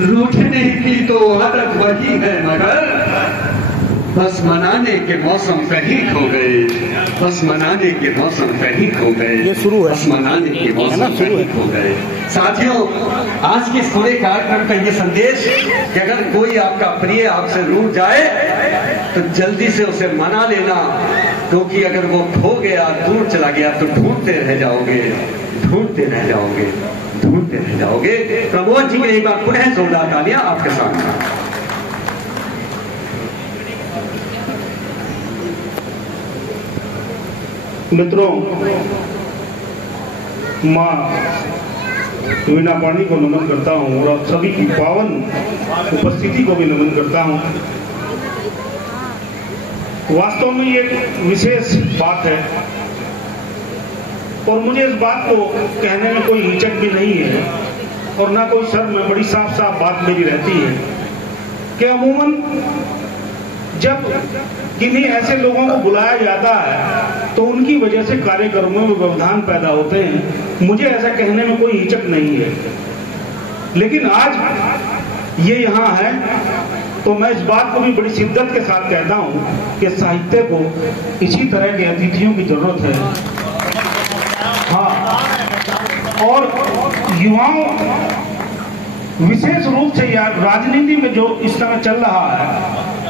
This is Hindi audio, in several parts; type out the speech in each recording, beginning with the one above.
रूठने की तो आदत वही है मगर बस मनाने के मौसम कहीं खो गए, बस मनाने के मौसम कहीं खो गए, ये शुरू है, बस मनाने के मौसम कहीं खो गए। साथियों, आज के पूरे कार्यक्रम का ये संदेश कि अगर कोई आपका प्रिय आपसे रूठ जाए तो जल्दी से उसे मना लेना, क्योंकि अगर वो खो गया, दूर चला गया तो ढूंढते रह जाओगे, ढूंढते रह जाओगे, ढूंढते रह जाओगे। प्रमोद जी के एक बार पुनः जोरदार तालियां आपके सामने। मित्रों, माँ वीणा पाणी को नमन करता हूँ और आप सभी की पावन उपस्थिति को भी नमन करता हूँ। वास्तव में ये विशेष बात है और मुझे इस बात को कहने में कोई हिचक भी नहीं है और ना कोई शर्म में, बड़ी साफ साफ बात मेरी रहती है कि अमूमन जब किन्हीं ऐसे लोगों को बुलाया जाता है तो उनकी वजह से कार्यक्रमों में व्यवधान पैदा होते हैं। मुझे ऐसा कहने में कोई हिचक नहीं है, लेकिन आज ये यहाँ है तो मैं इस बात को भी बड़ी शिद्दत के साथ कहता हूँ कि साहित्य को इसी तरह के अतिथियों की जरूरत है। हाँ, और युवाओं, विशेष रूप से यार राजनीति में जो इस तरह चल रहा है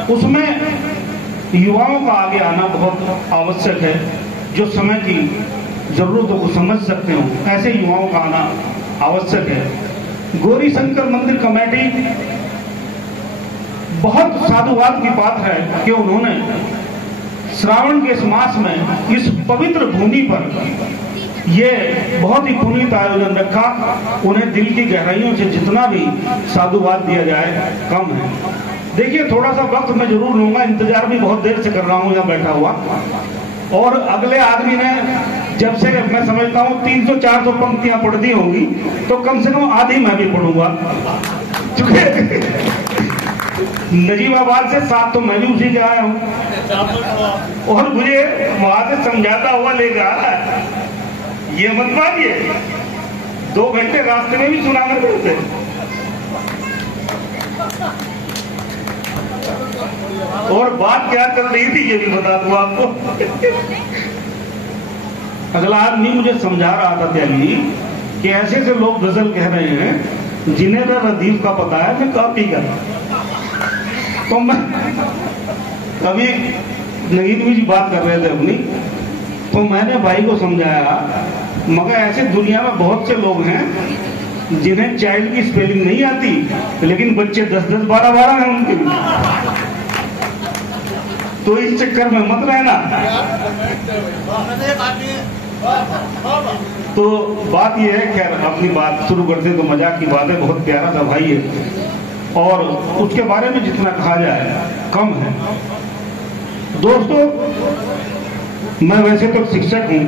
उसमें युवाओं का आगे आना बहुत आवश्यक है, जो समय की जरूरतों को समझ सकते हो, ऐसे युवाओं का आना आवश्यक है। गौरी शंकर मंदिर कमेटी बहुत साधुवाद की बात है कि उन्होंने श्रावण के इस मास में इस पवित्र भूमि पर ये बहुत ही पुनीत आयोजन रखा। उन्हें दिल की गहराइयों से जितना भी साधुवाद दिया जाए कम है। देखिए, थोड़ा सा वक्त मैं जरूर लूंगा, इंतजार भी बहुत देर से कर रहा हूं यहाँ बैठा हुआ, और अगले आदमी ने जब से मैं समझता हूँ 300-400 पंक्तियां पढ़ दी होंगी तो कम से कम आधी मैं भी पढ़ूंगा, क्योंकि नजीबाबाद से 7 तो मैं भी उसी से आया हूँ और मुझे वहां से समझाता हुआ लेगा, ये मत मानिए 2 घंटे रास्ते में भी सुना कर देते। और बात क्या चल रही थी ये भी बता दूं आपको। अगला आदमी मुझे समझा रहा था त्यागी कि ऐसे ऐसे लोग गजल कह रहे हैं जिन्हें रदीफ का पता है, मैं कॉपी कर। तो मैं कभी नगीन जी बात कर रहे थे अपनी, तो मैंने भाई को समझाया, मगर ऐसे दुनिया में बहुत से लोग हैं जिन्हें चाइल्ड की स्पेलिंग नहीं आती लेकिन बच्चे 10-10, 12-12 हैं उनके, तो इस चक्कर में मत रहना। तो बात यह है, खैर अपनी बात शुरू करते तो मजाक की बात है, बहुत प्यारा था भाई है और उसके बारे में जितना कहा जाए कम है। दोस्तों, मैं वैसे तो शिक्षक हूं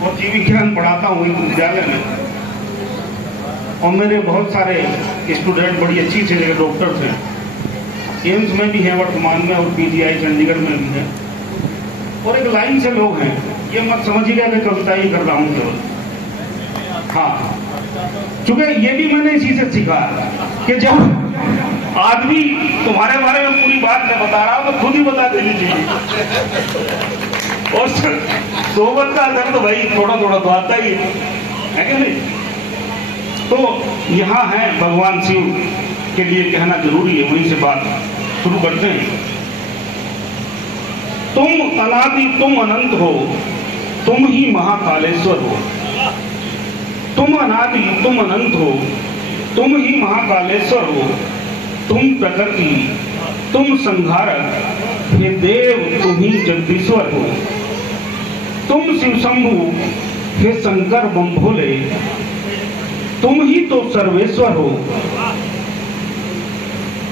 और जीव विज्ञान पढ़ाता हूं एक विद्यालय में, और मेरे बहुत सारे स्टूडेंट बड़ी अच्छी से डॉक्टर थे, एम्स में भी है वर्तमान में और पीजीआई चंडीगढ़ में भी है, और एक लाइन से लोग हैं। ये मत समझिएगा कि कविता ही कर रहा हूं केवल, हाँ, चूंकि ये भी मैंने इसी से सीखा कि जब आदमी तुम्हारे बारे में पूरी बात मैं बता रहा हूं तो खुद ही बता देनी चाहिए। और सोबत का दर्द तो भाई थोड़ा थोड़ा तो आता ही है कि नहीं। तो यहाँ है भगवान शिव के लिए कहना जरूरी है, वहीं से बात शुरू करते हैं। तुम अनादि, तुम अनंत हो, तुम ही महाकालेश्वर हो। तुम अनादि, तुम अनंत हो, तुम ही महाकालेश्वर हो। तुम प्रकृति, तुम संहारक, हे देव तुम ही जगदीश्वर हो। तुम शिव शंभु, हे शंकर बम भोले, तुम ही तो सर्वेश्वर हो।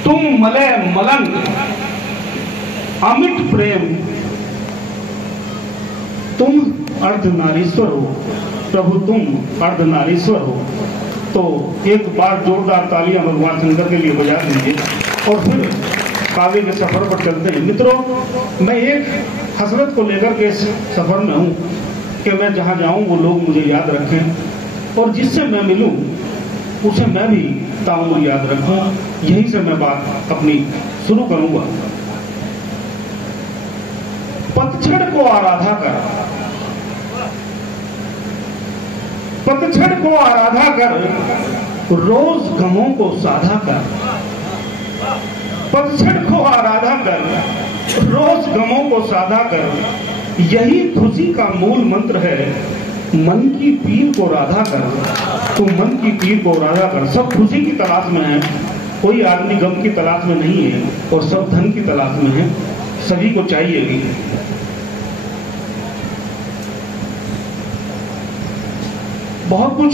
तुम मलय मलंग, अमित प्रेम, तुम अर्धनारीश्वर हो। प्रभु तुम अर्धनारीश्वर हो। तो एक बार जोरदार तालियां भगवान शंकर के लिए बजा दीजिए और फिर काव्य के सफर पर चलते हैं। मित्रों, मैं एक हसरत को लेकर के इस सफर में हूं कि मैं जहां जाऊं वो लोग मुझे याद रखें और जिससे मैं मिलूं उसे मैं भी ताउम्र याद रखूं। यहीं से मैं बात अपनी शुरू करूंगा। पतझड़ को आराधा कर, पतझड़ को आराधा कर, रोज गमों को साधा कर। पतझड़ को आराधा कर, रोज गमों को साधा कर। यही खुशी का मूल मंत्र है। मन की पीर को राधा कर, तो मन की पीर को राधा कर। सब खुशी की तलाश में है, कोई आदमी गम की तलाश में नहीं है, और सब धन की तलाश में है। सभी को चाहिए भी। बहुत कुछ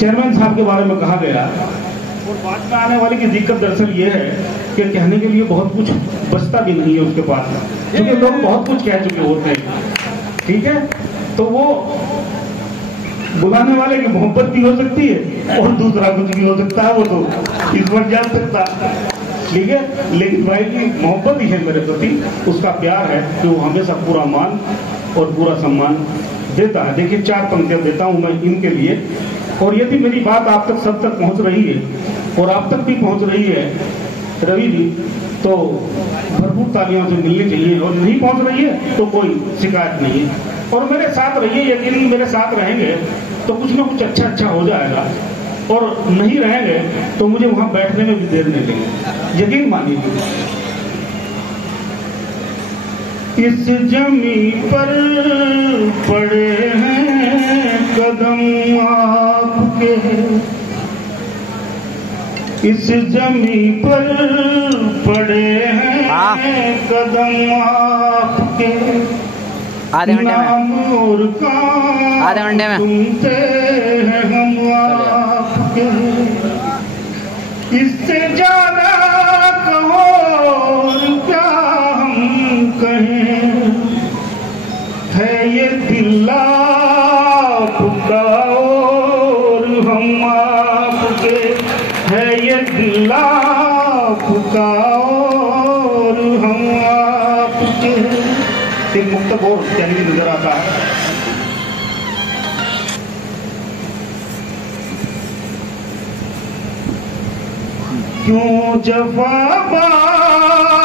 चेयरमैन साहब के बारे में कहा गया, और बाद में आने वाली की दिक्कत दरअसल ये है कि कहने के लिए बहुत कुछ बचता भी नहीं है उसके पास, क्योंकि लोग बहुत कुछ कह चुके होते हैं। ठीक है, तो वो बुलाने वाले की मोहब्बत भी हो सकती है और दूसरा कुछ भी हो सकता है, वो तो इस बार जान सकता। ठीक है, लेकिन भाई की मोहब्बत ही है मेरे प्रति, उसका प्यार है कि वो हमेशा पूरा मान और पूरा सम्मान देता है। देखिए 4 पंक्तियां देता हूं मैं इनके लिए, और यदि मेरी बात आप तक सब तक पहुंच रही है और आप तक भी पहुंच रही है रवि जी, तो भरपूर तालियां से मिलनी चाहिए, और नहीं पहुंच रही है तो कोई शिकायत नहीं है। और मेरे साथ रहिए, यकीन मेरे साथ रहेंगे तो कुछ ना कुछ अच्छा हो जाएगा, और नहीं रहेंगे तो मुझे वहां बैठने में भी देर नहीं लगेगी, यकीन मानिए। इस जमी पर पड़े हैं कदम आपके, इस जमी पर पड़े हैं कदम आपके। आधे घंटे में, और का आधे घंटे में सुनते हैं हम आपके। इससे ज्यादा कहो और क्या हम कहें, है ये दिल आपका और हम आपके, है ये दिल आपका और हम आपके। एक मुक्तक और कहने की नजर आता है। क्यों जफा बार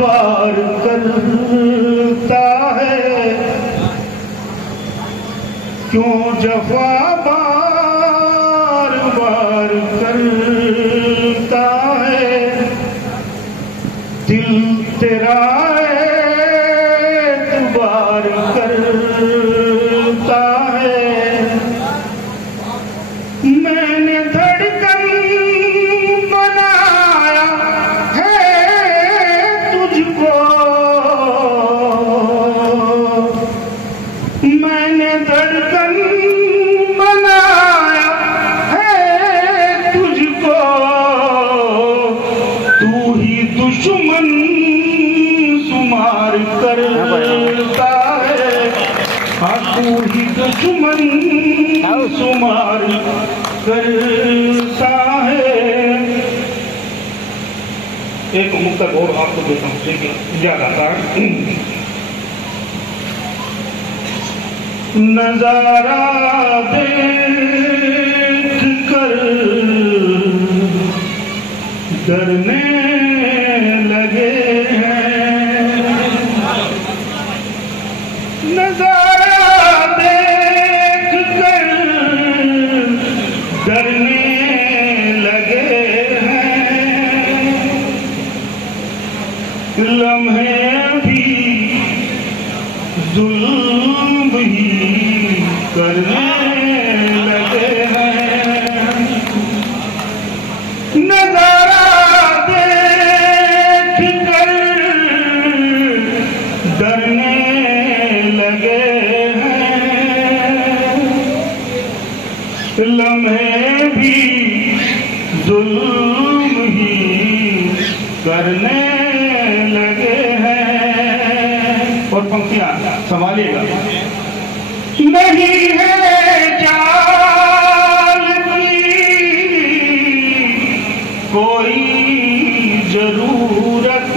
बार करता है, क्यों जफा बार बार करता है। दिल तेरा एतबार करता है। मैंने धड़कन बनाया है तुझको, मैंने धड़कन बनाया है तुझको। तू ही दुश्मन शुमार करता है, हाँ तू ही दुश्मन शुमार करता है। एक मुक्तक और आपको देता हूँ, देखिए ज्यादा था। नजारा देख कर डरने लगे हैं, नजारा देख कर डरने लगे हैं। लम्हे भी जुल्म ही करने लगे हैं। नजारा देख कर डरने लगे हैं। लम्हे भी जुल्म ही करने लगे हैं। और पंक्तियां संभालिएगा। नहीं है जाल की कोई जरूरत,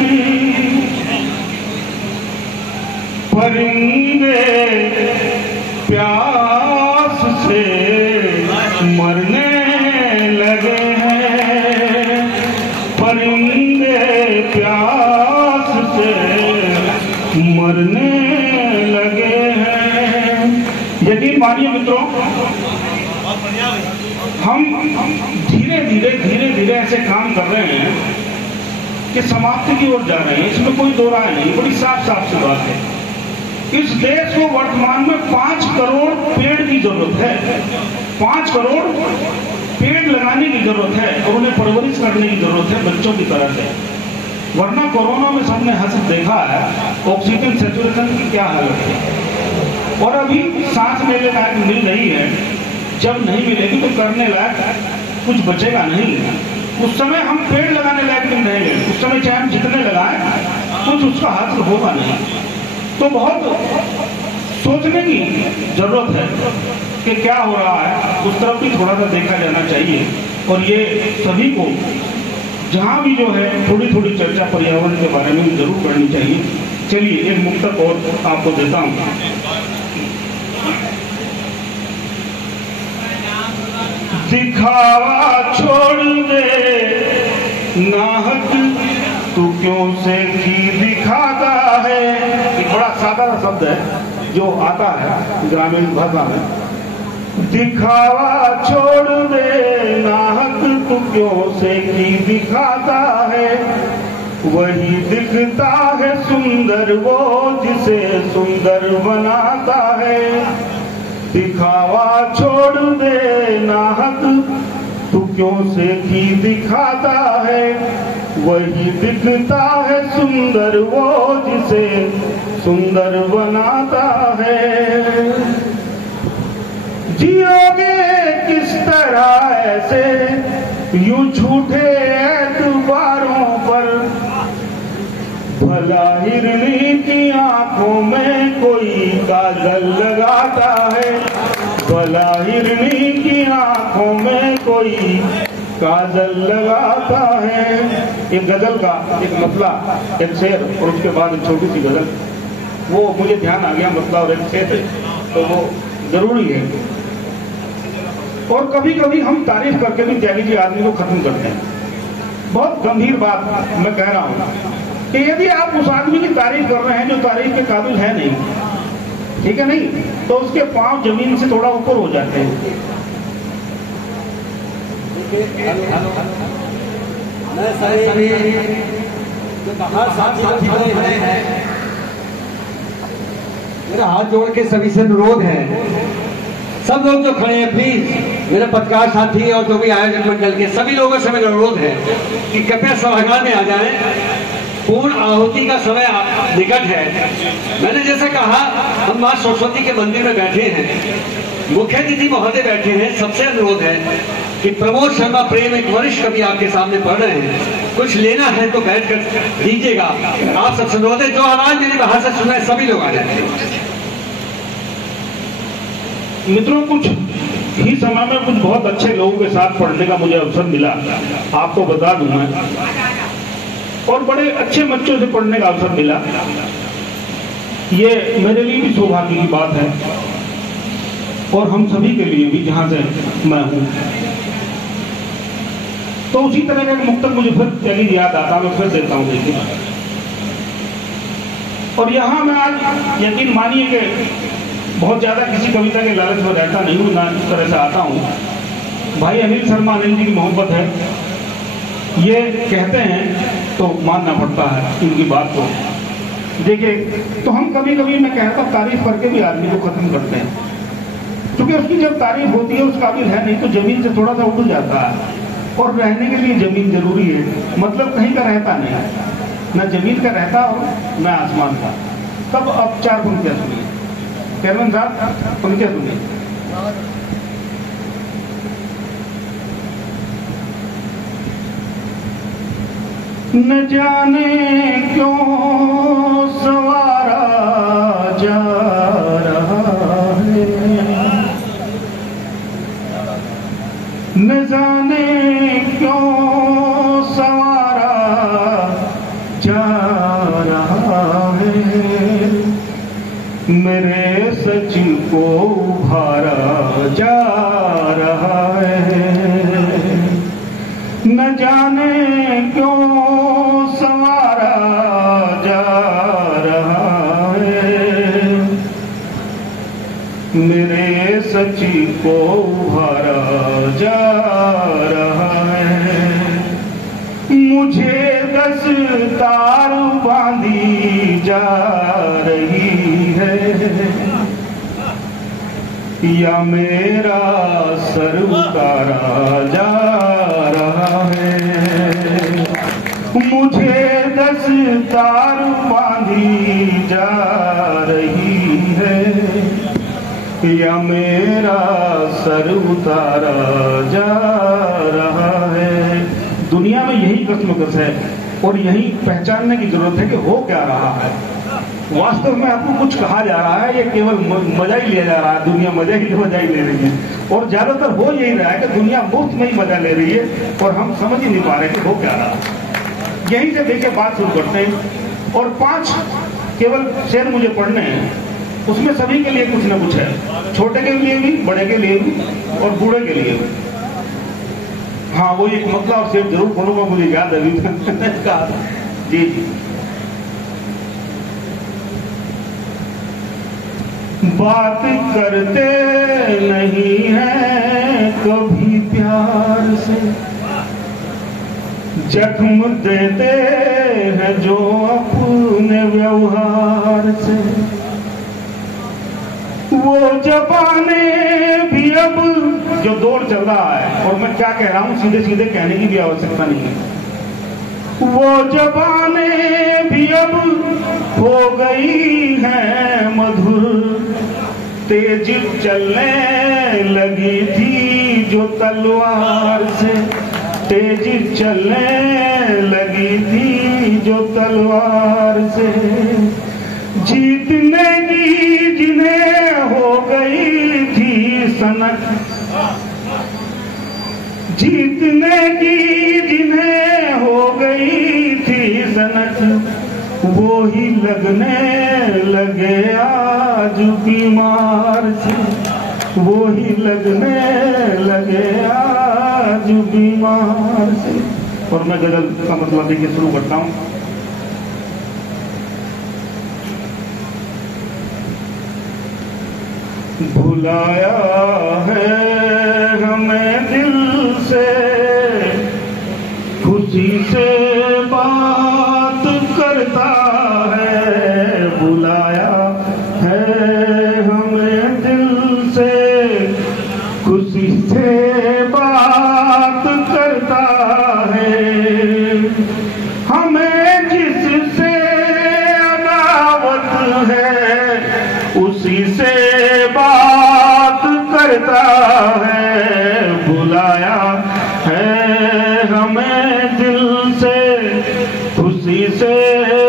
परिंदे प्यास से परिंदे प्यास से मरने लगे हैं। यकीन मानिए मित्रों, हम धीरे धीरे ऐसे काम कर रहे हैं कि समाप्ति की ओर जा रहे हैं। इसमें कोई दो राय नहीं, बड़ी साफ सी बात है। इस देश को वर्तमान में 5 करोड़ पेड़ की जरूरत है। 5 करोड़ पेड़ लगाने की जरूरत है और उन्हें परवरिश करने की जरूरत है बच्चों की तरह से। वरना कोरोना में सबने हंस देखा है ऑक्सीजन सैचुरेशन की क्या हालत है। और अभी सांस लेने लायक मिल रही है, जब नहीं मिलेगी तो करने लायक कुछ बचेगा नहीं। उस समय हम पेड़ लगाने लायक नहीं रहेंगे। उस समय चाहे हम जितने लगाएं कुछ उसका हासिल होगा नहीं। तो बहुत सोचने की जरूरत है कि क्या हो रहा है, उस तरफ भी थोड़ा सा देखा जाना चाहिए। और ये सभी को जहां भी जो है थोड़ी थोड़ी चर्चा पर्यावरण के बारे में भी जरूर करनी चाहिए। चलिए एक मुक्तक और आपको देता हूं। दिखावा छोड़ दे नाहक तू क्यों से की दिखाता है। एक बड़ा सादा शब्द है जो आता है ग्रामीण भाषा में। दिखावा छोड़ दे नाहक तू क्यों से की दिखाता है। वही दिखता है सुंदर वो जिसे सुंदर बनाता है। दिखावा छोड़ दे नाहक तू क्यों से की दिखाता है। वही दिखता है सुंदर वो जिसे सुंदर बनाता है। जियोगे किस तरह ऐसे यूं झूठे एतबारों पर। भला हिरनी की आंखों में कोई काजल लगाता है। भला हिरनी की आंखों में कोई काजल लगाता है। एक गजल का एक मतला, एक शेर और उसके बाद एक छोटी सी गजल, वो मुझे ध्यान आ गया। मतला और एक शेर तो वो जरूरी है। और कभी कभी हम तारीफ करके भी त्यागी जी आदमी को खत्म करते हैं। बहुत गंभीर बात मैं कह रहा हूं कि यदि आप उस आदमी की तारीफ कर रहे हैं जो तारीफ के काबिल है नहीं, ठीक है नहीं, तो उसके पांव जमीन से थोड़ा ऊपर हो जाते हैं। मेरा हाथ जोड़ के सभी से अनुरोध है, सब लोग जो खड़े हैं प्लीज, मेरे पत्रकार साथी और जो भी आयोजक मंडल के सभी लोगों से मेरा अनुरोध है कि कृपया सभागार में आ जाएं। पूर्ण आहुति का समय निकट है। मैंने जैसा कहा, हम मां सरस्वती के मंदिर में बैठे हैं, मुख्य अतिथि महोदय बैठे हैं। सबसे अनुरोध है कि प्रमोद शर्मा प्रेम एक वरिष्ठ कवि आपके सामने पढ़ रहे हैं, कुछ लेना है तो बैठकर दीजिएगा। आप सबसे अनुरोध है, जो आवाज मेरी बाहर से सुना है सभी लोग आ जाए। मित्रों, कुछ ही समय में कुछ बहुत अच्छे लोगों के साथ पढ़ने का मुझे अवसर मिला, आपको बता दूं मैं, और बड़े अच्छे बच्चों से पढ़ने का अवसर मिला। ये मेरे लिए भी सौभाग्य की बात है और हम सभी के लिए भी, जहां से मैं हूं। तो उसी तरह का एक मुक्तक मुझे फिर त्यागी याद आता, मैं फिर देता हूं देखिए। और यहां मैं आज यकीन मानिए कि बहुत ज्यादा किसी कविता के लालच में रहता नहीं हूं, ना इस तरह से आता हूं। भाई अनिल शर्मा अनिल जी की मोहब्बत है, ये कहते हैं तो मानना पड़ता है इनकी बात को। देखिए, तो हम कभी कभी, मैं कहता हूं, तारीफ करके भी आदमी को खत्म करते हैं, क्योंकि उसकी जब तारीफ होती है उस काबिल है नहीं तो जमीन से थोड़ा सा उठ जाता है। और रहने के लिए जमीन जरूरी है, मतलब कहीं का रहता नहीं, न जमीन का रहता हो न आसमान का। तब अब 4 पंक्तियां सुनिए, कैरवन साहब पंक्तियां सुनिए। न जाने क्यों सवारा जा रहा है, न जाने क्यों सवारा जा रहा है। मेरे सचिन को उभारा जा रहा है। न जाने क्यों को उभारा जा रहा है। मुझे दस्तार बांधी जा रही है या मेरा सर उतारा जा रहा है। मुझे दस्तार बांधी जा रही है या मेरा सर उतारा जा रहा है। दुनिया में यही कस्मकस है और यही पहचानने की जरूरत है कि हो क्या रहा है। वास्तव में आपको कुछ कहा जा रहा है, ये केवल मजा ही लिया जा रहा है। दुनिया मजा ही ले रही है और ज्यादातर हो यही रहा है कि दुनिया मुफ्त में ही मजा ले रही है और हम समझ ही नहीं पा रहे कि हो क्या रहा है। यहीं से देखिए बात शुरू करते हैं और 5 केवल शेर मुझे पढ़ने हैं, उसमें सभी के लिए कुछ ना कुछ है, छोटे के लिए भी, बड़े के लिए भी और बूढ़े के लिए भी। हाँ, वो एक मतलब और शेर जरूर पढ़ूंगा, मुझे याद है अभी जी। बात करते नहीं है कभी प्यार से, जख्म देते हैं जो अपने व्यवहार से। वो जबाने भी अब जो दौर चल रहा है, और मैं क्या कह रहा हूं सीधे सीधे कहने की भी आवश्यकता नहीं है। वो जबाने भी अब हो गई हैं मधुर, तेज चलने लगी थी जो तलवार से, तेज चलने लगी थी जो तलवार से। जीतने की जिन्हें हो गई थी सनक, जीतने की जिन्हें हो गई थी सनक, वो ही लगने लगे आज बीमार से, वो ही लगने लगे आज बीमार से। और मैं गजल का मतलब देखिए शुरू करता हूं। भुलाया है हमें दिल से, खुशी से बात करता है। बुलाया है हमें दिल से, खुशी से बात करता है। हमें जिससे अदावत है उसी से बात करता है। बुलाया है हमें दिल से, खुशी से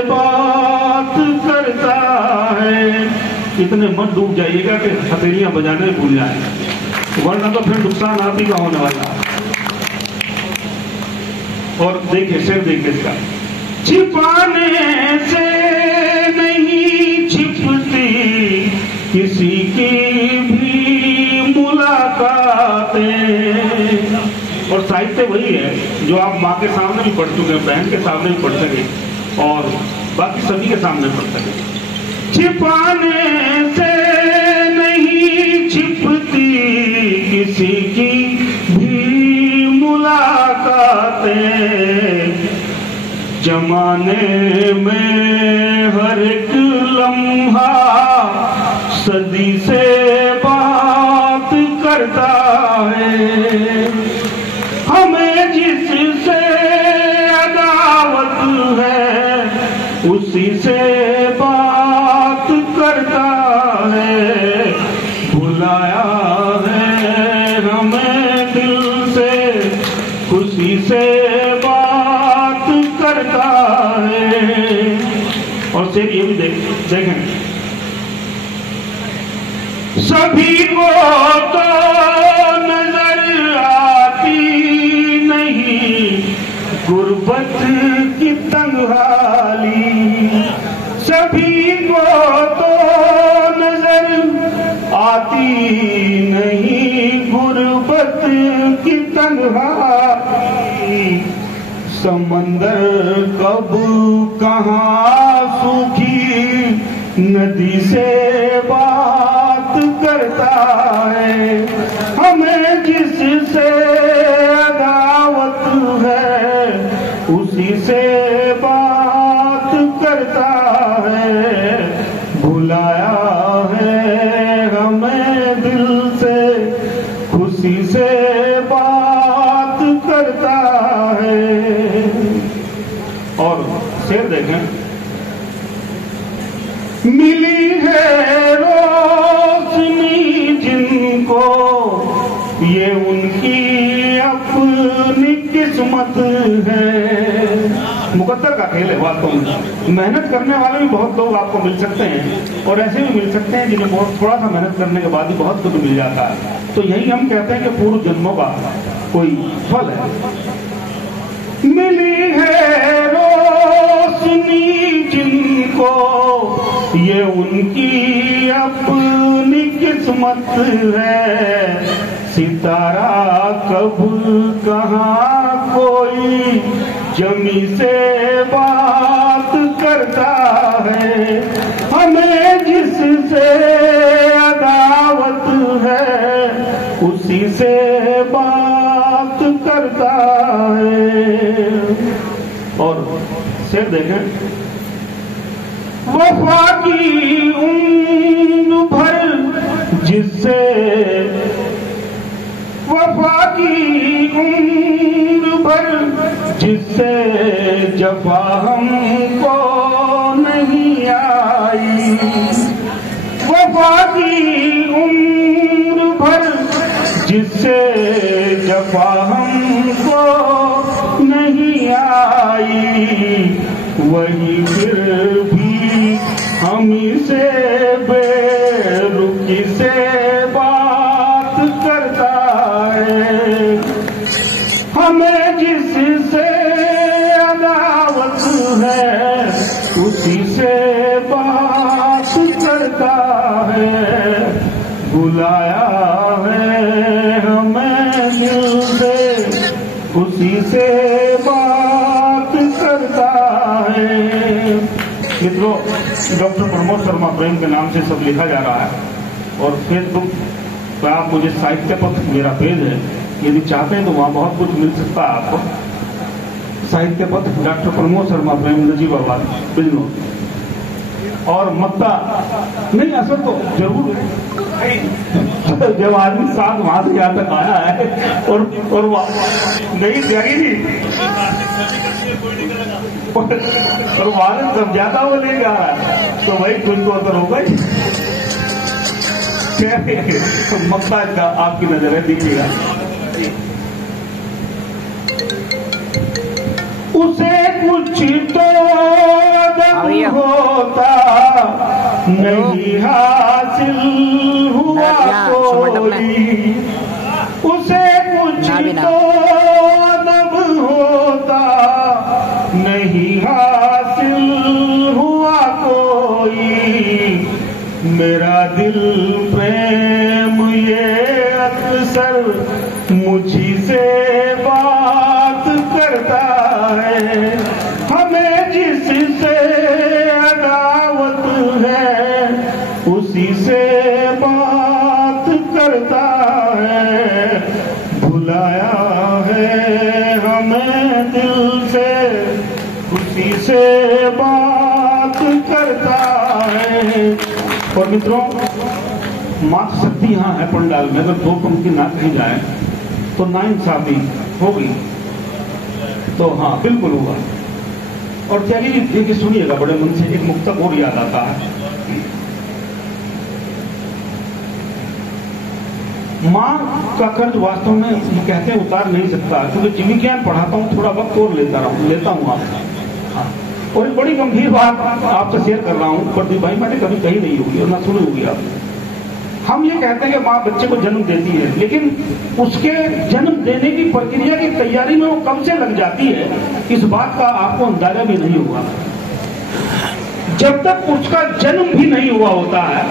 बात करता है। इतने मत डूब जाइएगा कि हथेलियां बजाने भूल जाए, वरना तो फिर नुकसान आप ही का होने वाला। और देखिए शेर देखिए इसका, छिपाने से नहीं छिपती किसी की भी मुलाकातें। और साहित्य वही है जो आप माँ के सामने भी पढ़ चुके हैं, बहन के सामने भी पढ़ सके और बाकी सभी के सामने पढ़ सके। छिपाने से नहीं छिपती किसी की भी मुलाकातें, जमाने में हर एक लम्हा सदी से बात करता है। हमें जिससे अदावत है उसी से बात करता है। बुलाया है हमें दिल से, खुशी से बात करता है। और शेर ये भी देखें, सभी को तो नजर आती नहीं गुर्बत की तन्हाई, सभी को तो नजर आती नहीं गुर्बत की तन्हाई। समंदर कब कहाँ सूखी नदी से बात बात करता है, हमें जिससे अदावत है उसी से बात करता है, भुलाया है हमें दिल से खुशी से बात करता है। और शेर देखें, मिली है रोशनी जिनको ये उनकी अपनी किस्मत है। मुकद्दर का खेल है वास्तव में। मेहनत करने वाले भी बहुत लोग आपको मिल सकते हैं और ऐसे भी मिल सकते हैं जिन्हें बहुत थोड़ा सा मेहनत करने के बाद ही बहुत कुछ मिल जाता है। तो यही हम कहते हैं कि पूर्व जन्मों का कोई फल है। मिली है रोशनी जिनको ये उनकी अपनी किस्मत है, सितारा कब कहाँ कोई जमी से बात करता है, हमें जिससे अदावत है उसी से बात करता है। और शेर देखें, वफा की उम्र भर जिससे, वफा की उम्र भर जिससे जफा हमको नहीं आई, वफा की उम्र भर जिससे जफा हमको नहीं आई, वही फिर भी हमी से बेरुखी से बात करता है, हमें जिससे अदावत है उसी से बात करता है, बुलाया है हमें दिल से उसी से बात करता है। मित्रों, डॉक्टर प्रमोद शर्मा प्रेम के नाम से सब लिखा जा रहा है और फेसबुक पर आप मुझे साहित्य पथ मेरा पेज है, यदि चाहते हैं तो वहाँ बहुत कुछ मिल सकता है आपको। साहित्य पथ डॉक्टर प्रमोद शर्मा प्रेम नजीबाबाद बिजनौर। और मत्ता नहीं, असर तो जरूर जब आदमी साथ वहां से यहाँ तक आया है और नहीं त्यागी नहीं और वहां जब ज्यादा वो लेके आ रहा है तो भाई कुछ तो असर होगा ही। तो मक्ता का आपकी नजर है, देखिएगा। उसे कुछ तो दम होता नहीं हासिल हुआ कोई, उसे कुछ तो दम होता नहीं हासिल हुआ कोई, मेरा दिल प्रेम ये अक्सर मुझी से बात करता है, हमें जिससे अदावत है उसी से बात करता है, भुलाया है हमें दिल से उसी से बात करता है। और मित्रों, मातृशक्ति यहाँ है पंडाल में, अगर दो पंक्ति ना कही जाए तो नाइंसाफी होगी। तो हाँ, बिल्कुल होगा। और चलिए देखिए, सुनिएगा बड़े मन से, एक मुक्तक और याद आता है। माँ का कर्ज वास्तव में ये कहते हैं उतार नहीं सकता, क्योंकि जीव विज्ञान पढ़ाता हूँ, थोड़ा वक्त और लेता हूँ आपसे। और एक बड़ी गंभीर बात आपसे शेयर कर रहा हूँ प्रदीप भाई, मैंने कभी कही नहीं होगी और ना सुनी होगी आप। हम ये कहते हैं कि माँ बच्चे को जन्म देती है, लेकिन उसके जन्म देने की प्रक्रिया की तैयारी में वो कब से लग जाती है, इस बात का आपको अंदाजा भी नहीं हुआ। जब तक उसका जन्म भी नहीं हुआ होता है,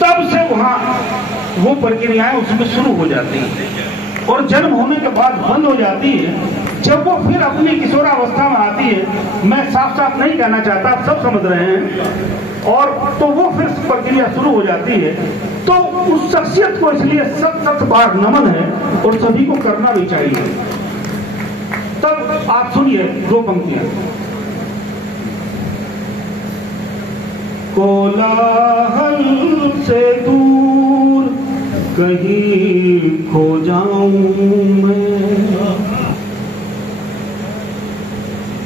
तब से वहां वो प्रक्रियाएं उसमें शुरू हो जाती हैं और जन्म होने के बाद बंद हो जाती है। जब वो फिर अपनी किशोरावस्था में आती है, मैं साफ साफ नहीं कहना चाहता, आप सब समझ रहे हैं, और तो वो फिर प्रक्रिया शुरू हो जाती है। तो उस शख्सियत को इसलिए सत बार नमन है और सभी को करना भी चाहिए। तब आप सुनिए 2 पंक्तियां। कोलाहल से दूर कहीं खो जाऊं मैं,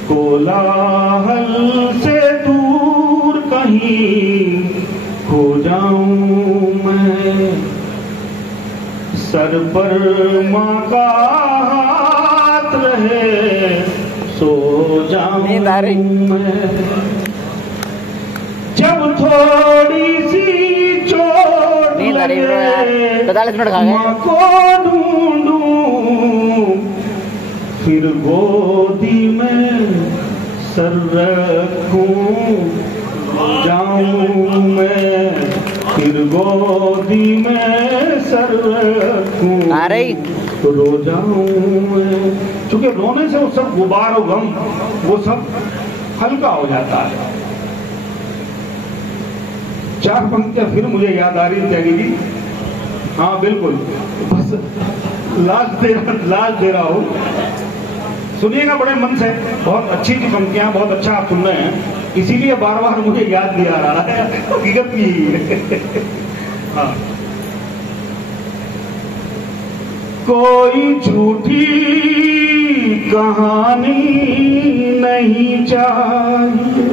कोलाहल से दूर कहीं खो जाऊं मैं, सर पर माँ का हाथ रहे सो जाऊं मैं, जब थोड़ी सी चोट लगे माँ को ढूंढूं, फिर गोदी में सर रखूं जाऊं मैं, फिर गोदी में सर रखूं रो जाऊं मैं। चूंकि रोने से वो सब गुबार और गम वो सब हल्का हो जाता है। 4 पंक्तियां फिर मुझे याद आ रही त्यागी जी। हाँ बिल्कुल, बस लास्ट दे रहा हूं, सुनिएगा बड़े मन से। बहुत अच्छी थी पंक्तियां, बहुत अच्छा आप सुन रहे हैं, इसीलिए बार बार मुझे याद भी आ रहा है, हकीकत भी है। हाँ। कोई झूठी कहानी नहीं चाहिए,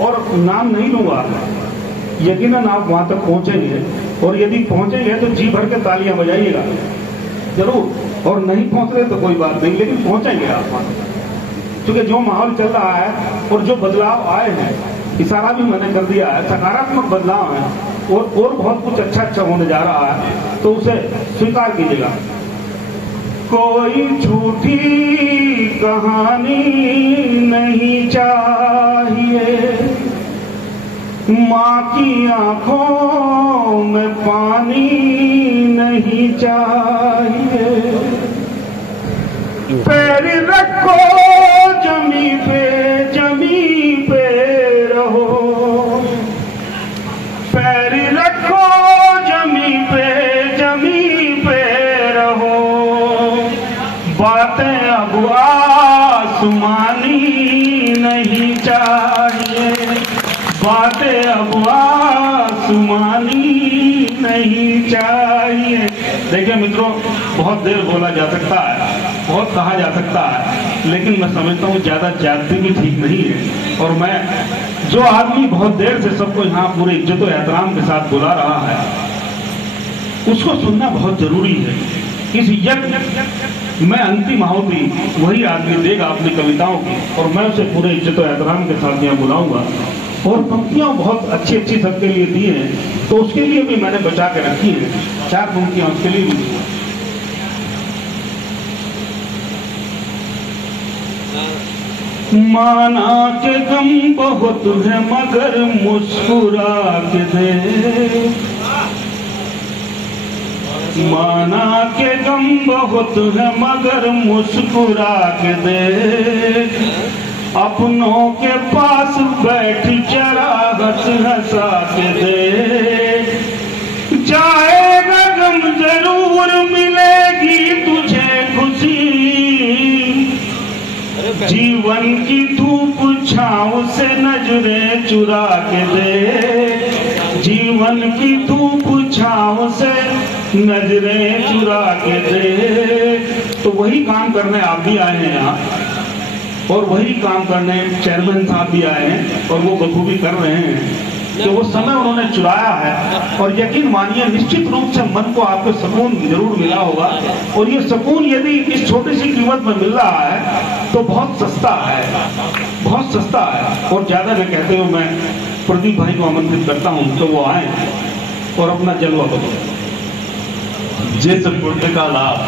और नाम नहीं लूंगा, यकीनन आप वहां तक पहुंचेंगे, और यदि पहुंचेंगे तो जी भर के तालियां बजाइएगा जरूर, और नहीं पहुंच रहे तो कोई बात नहीं, लेकिन पहुंचेंगे आप वहां। क्योंकि जो माहौल चल रहा है और जो बदलाव आए हैं, इशारा भी मैंने कर दिया है, सकारात्मक बदलाव है, और बहुत कुछ अच्छा होने जा रहा है, तो उसे स्वीकार कीजिएगा। कोई झूठी कहानी नहीं चाहिए, माँ की आंखों में पानी नहीं चाहिए, पैर रखो जमी पे रहो, पैर रखो जमी पे रहो, बातें अब आसमानी नहीं चाहिए, बातें अब आसमानी नहीं चाहिए। देखिए मित्रों, बहुत देर बोला जा सकता है, बहुत कहा जा सकता है, लेकिन मैं समझता हूँ ज्यादा ज्यादती भी ठीक नहीं है। और मैं जो आदमी बहुत देर से सबको यहाँ पूरे इज्जत और एहतराम के साथ बुला रहा है, उसको सुनना बहुत जरूरी है। इस यज्ञ में अंतिम आहुति वही आदमी देगा अपनी कविताओं की, और मैं उसे पूरे इज्जत और एहतराम के साथ यहाँ बुलाऊंगा। और पंक्तियां बहुत अच्छी सबके लिए दी हैं, तो उसके लिए भी मैंने बचा के रखी है 4 पंक्तियां उसके लिए भी दी। माना के गम बहुत है मगर मुस्कुरा के दे, माना के गम बहुत है मगर मुस्कुरा के दे, अपनों के पास बैठ जरा हंसा के दे, जाएगा गम जरूर मिलेगी तुझे खुशी, जीवन की धूप छांव से नजरें चुरा के दे, जीवन की धूप छांव से नजरें चुरा के दे। तो वही काम करने आप भी आए हैं यहाँ, और वही काम करने चेयरमैन साहब भी आए हैं, और वो बखूबी कर रहे हैं कि वो समय उन्होंने चुराया है। और यकीन मानिए निश्चित रूप से मन को आपको सुकून जरूर मिला होगा, और ये सुकून यदि इस छोटी सी कीमत में मिल रहा है तो बहुत सस्ता है, बहुत सस्ता है। और ज्यादा न कहते हुए मैं प्रदीप भाई को आमंत्रित करता हूँ तो वो आए और अपना जलवा करो। जिस पुण्य का लाभ